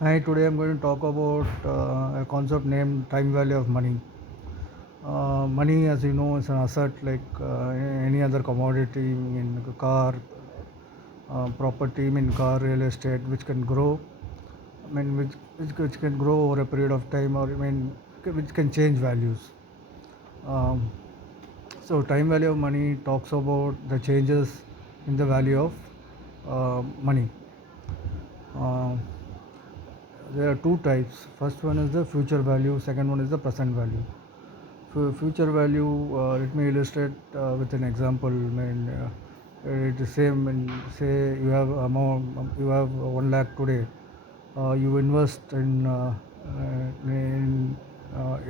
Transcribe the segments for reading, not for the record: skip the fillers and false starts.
Hi, today I'm going to talk about a concept named time value of money. Money, as you know, is an asset like any other commodity in car, property, in car, real estate, which can grow. Which can grow over a period of time, or which can change values. Um, so, time value of money talks about the changes in the value of money. Uh, there are two types. First one is the future value. Second one is the present value. For future value, let me illustrate with an example. It is same. Say you have amount, you have 1 lakh today. You invest in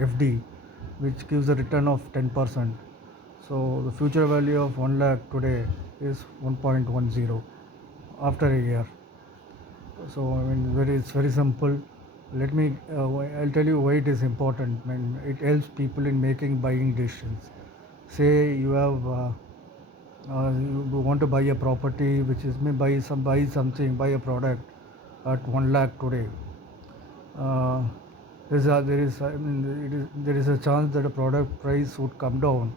FD, which gives a return of 10%. So the future value of 1 lakh today is 1.10 after a year. So it's very simple. I'll tell you why it is important. It helps people in making buying decisions. Say you want to buy a property, which is may buy something, buy a product at 1 lakh today. Uh, there is a chance that a product price would come down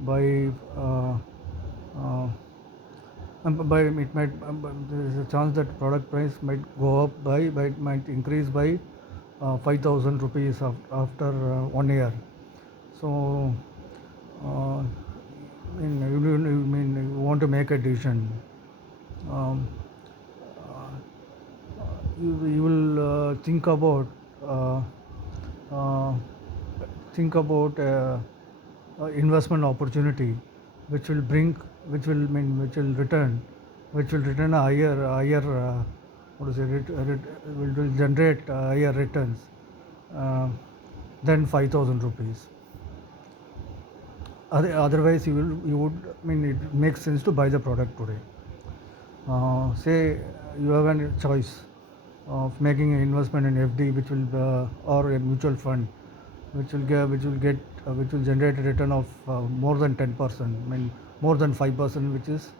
by uh, by it might there is a chance that product price might go up by might increase by 5,000 rupees after 1 year. So uh, you want to make a decision. Um, uh, you will uh, uh, think about investment opportunity which will bring which will return a higher what is it will generate higher returns uh, than 5,000 rupees. Otherwise you would it makes sense to buy the product today. Say you have a choice of making an investment in FD, which will or a mutual fund, which will generate a return of more than 10%. More than 5%, which is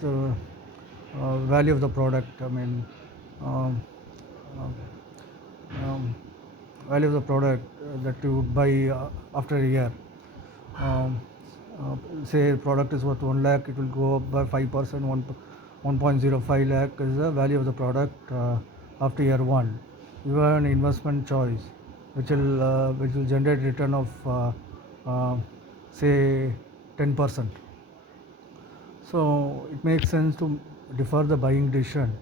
the value of the product. Um, um, Value of the product that you would buy after a year. Um, Say product is worth 1 lakh, it will go up by 5%. 1.05 lakh is the value of the product after year one. You have an investment choice, which will generate return of uh, say 10%. So it makes sense to defer the buying decision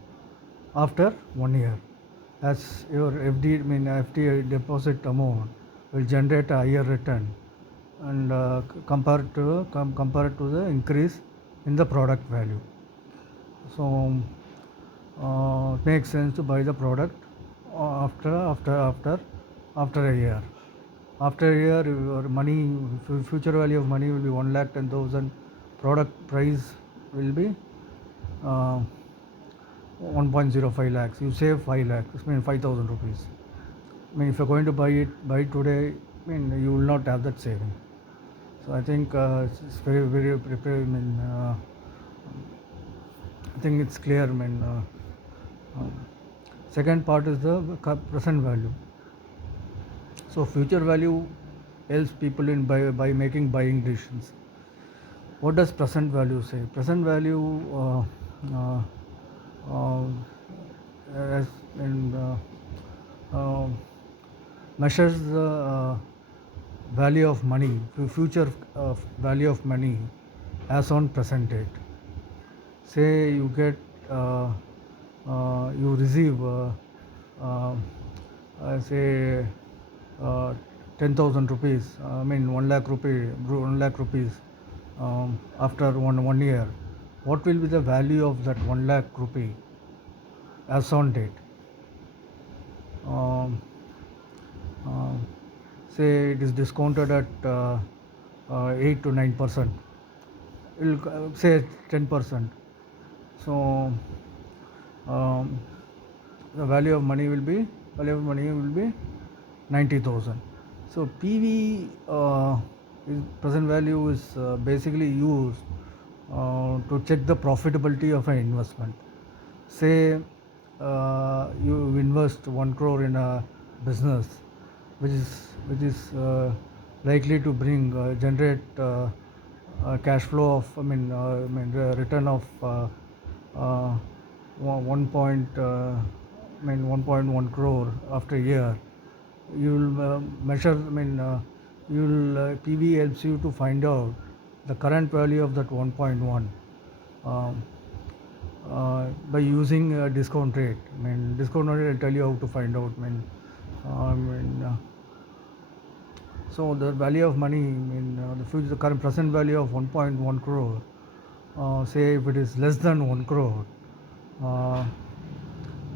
after 1 year, as your FD deposit amount will generate a higher return and compared to the increase in the product value. So it makes sense to buy the product after a year. After a year, your future value of money will be 1,10,000. Product price will be uh, 1.05 lakhs. You save 5 lakhs, 5,000 rupees. If you're going to buy today, you will not have that saving. So I think it's very, very prepared. I think it's clear. Second part is the present value. So future value helps people by making buying decisions. What does present value say? Present value uh, uh, as in, uh, measures the value of money, future value of money as on present date. Say you receive uh, say uh, 10,000 rupees. 1 lakh rupees after one year. What will be the value of that 1 lakh rupee as on date? Um, uh, Say it is discounted at 8 to 9%. It will say 10%. So um, the value of money will be 90,000. So PV present value is basically used to check the profitability of an investment. Say you invest 1 crore in a business which is likely to bring generate cash flow of return of uh, 1 point I mean 1.1 crore after a year. You'll measure you'll PV helps you to find out the current value of that 1.1 um, by using a discount rate. Discount rate will tell you how to find out. I mean So the value of money, the current present value of 1.1 crore, say if it is less than 1 crore,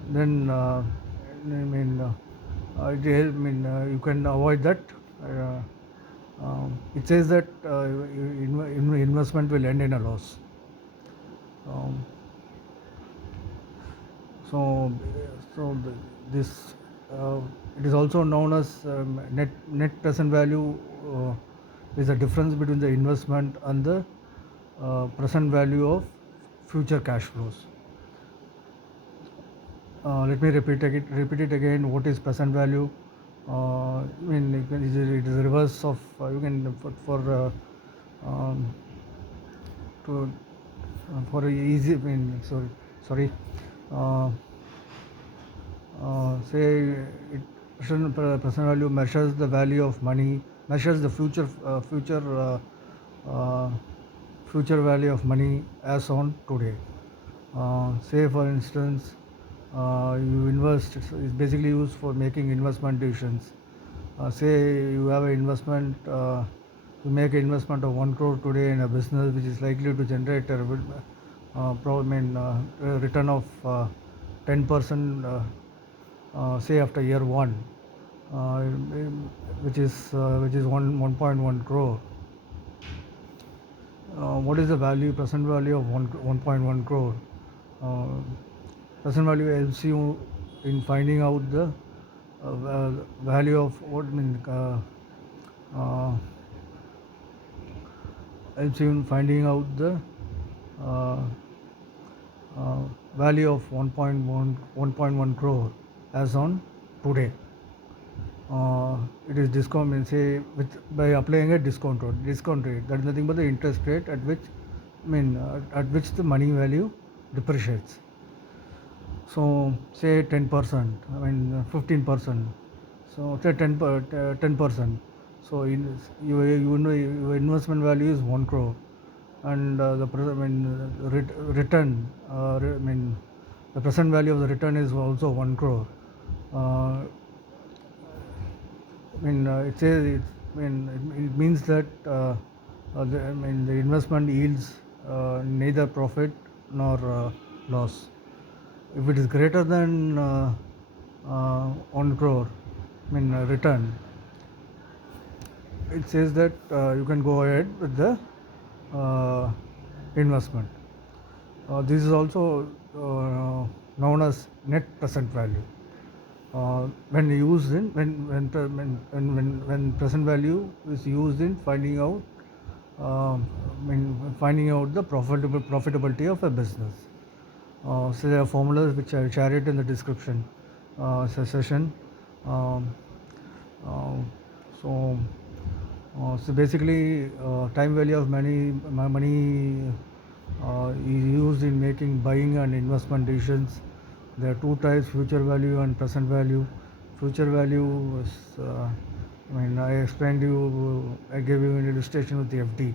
then you can avoid that. Uh, it says that investment will end in a loss. Um, so, this it is also known as net present value. Is the difference between the investment and the present value of future cash flows. Let me repeat it again. What is present value? It is a reverse of you can for to for easy. Sorry. Uh, say it present value measures the value of money, measures the future value of money as on today. Say for instance, you invest, it's basically used for making investment decisions. Say you have an investment, you make an investment of 1 crore today in a business which is likely to generate a return of 10%, say after year 1, which is 1.1 crore. What is the present value of 1.1 crore? Present value helps you in finding out the value of helps you in finding out the uh, value of 1.1 crore as on today. It is discount, say by applying a discount rate, that is nothing but the interest rate at which at which the money value depreciates. So say 10%, 15%. So say 10%. So your investment value is 1 crore, and return the present value of the return is also 1 crore. It says it means that the investment yields neither profit nor loss. If it is greater than 1 crore, return, it says that you can go ahead with the investment. This is also known as net present value. When used in when present value is used in finding out the profitability of a business. So there are formulas which I will share it in the description session. Um, uh, so so basically, time value of money is used in making buying and investment decisions. There are two types: future value and present value. Future value is, I explained you, I gave you an illustration with the FD.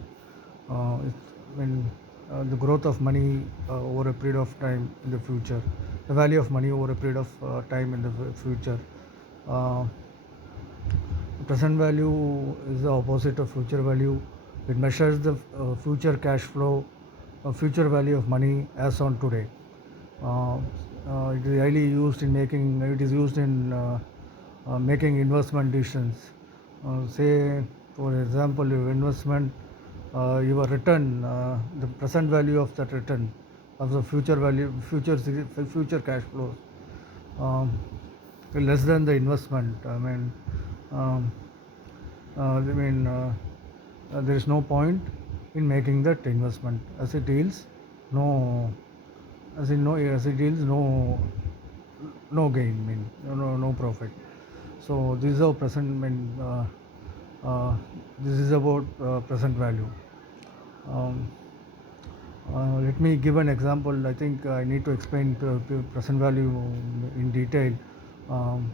The growth of money over a period of time in the future, the value of money over a period of time in the future. Uh, Present value is the opposite of future value. It measures the future cash flow, future value of money as on today. It is highly used in making. It is used in making investment decisions. Say, for example, your investment, your return, the present value of that return, of the future value, future cash flows, um, less than the investment. Um, there is no point in making that investment as it yields no no gain, mean no profit. So this is our present, this is about present value. Um, Let me give an example. I think I need to explain present value in detail.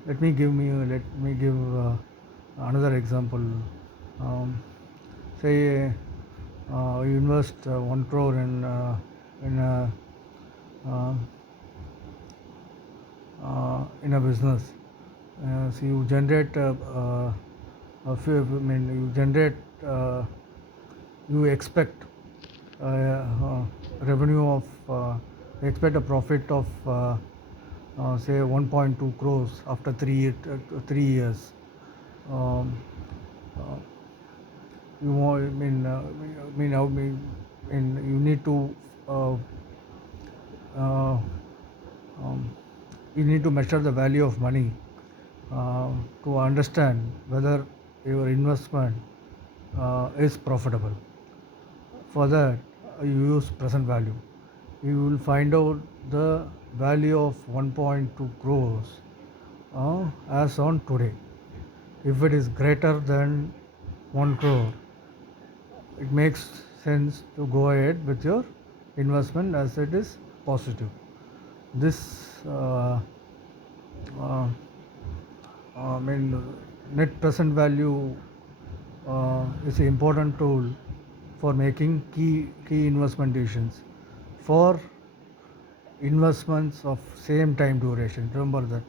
Let me give another example. Um, Say you invest 1 crore uh, in a business. So you generate you generate you expect revenue of expect a profit of say 1.2 crores after 3 years. Um, uh, you want, you need to uh, uh, um, you need to measure the value of money to understand whether your investment is profitable. For that, you use present value. You will find out the value of 1.2 crores as on today. If it is greater than 1 crore, it makes sense to go ahead with your investment as it is positive. This uh, I mean, net present value is an important tool for making key investment decisions. For investments of same time duration, remember that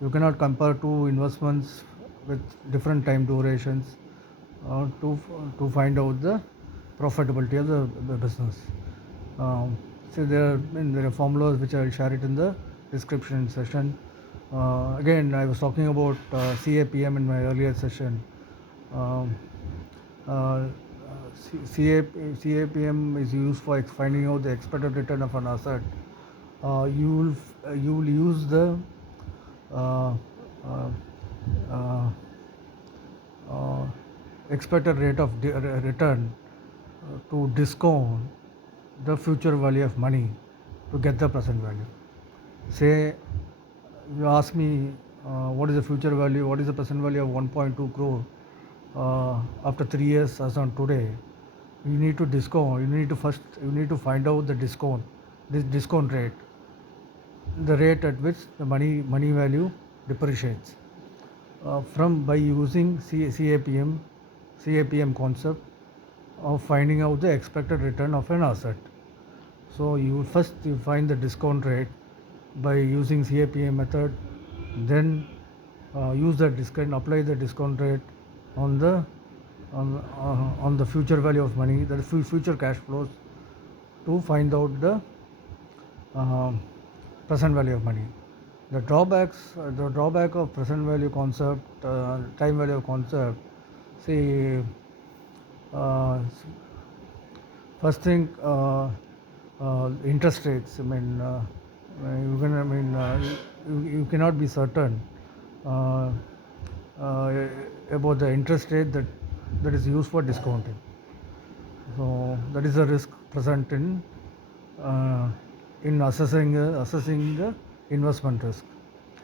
you cannot compare two investments with different time durations to find out the profitability of the business. So there are formulas which I will share it in the description session. Again, I was talking about CAPM in my earlier session. Um, uh, CAPM is used for finding out the expected return of an asset. You will use the uh, uh, uh, uh, expected rate of return to discount the future value of money to get the present value. Say you ask me what is the future value, what is the present value of 1.2 crore after 3 years as on today. You need to discount. You need to find out the discount, this discount rate, the rate at which the money value depreciates. From by using CAPM concept of finding out the expected return of an asset. So you find the discount rate by using CAPM method, then use the discount, apply the discount rate on the future value of money, that is future cash flows, to find out the uh, present value of money. The drawback of present value concept, time value concept. See, uh, first thing, interest rates. You cannot be certain uh, about the interest rate that is used for discounting. So that is a risk present uh, in assessing the investment risk.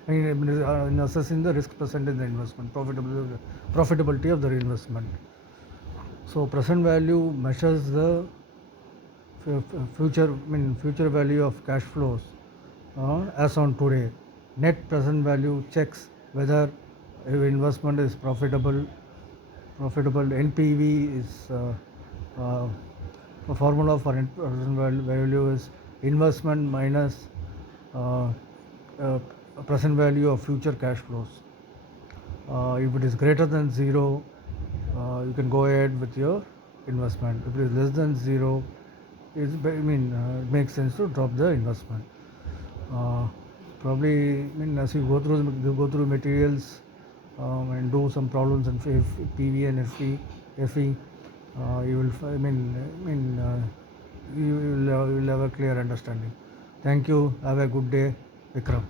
In assessing the risk present in the investment, profitability of the investment. So present value measures the future value of cash flows as on today. Net present value checks whether your investment is profitable. NPV is the formula for net present value is investment minus uh, uh, present value of future cash flows. If it is greater than zero, you can go ahead with your investment. If it is less than zero, it makes sense to drop the investment. Probably, as you go through materials and do some problems in PV and FE, you will, you will have a clear understanding. Thank you. Have a good day, Vikram.